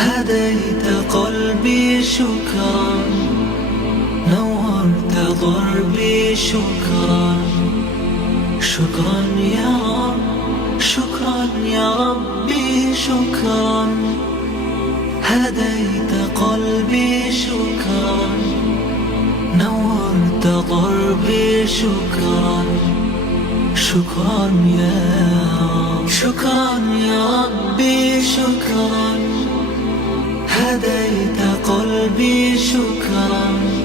هديت قلبي شكرا، نورت ضربي شكرا. شكرا يا رب، شكرا يا ربي شكرا. هديت قلبي شكرا، نورت ضربي شكرا. شكرا يا رب، شكرا يا ربي شكرا. هديت قلبي شكرا،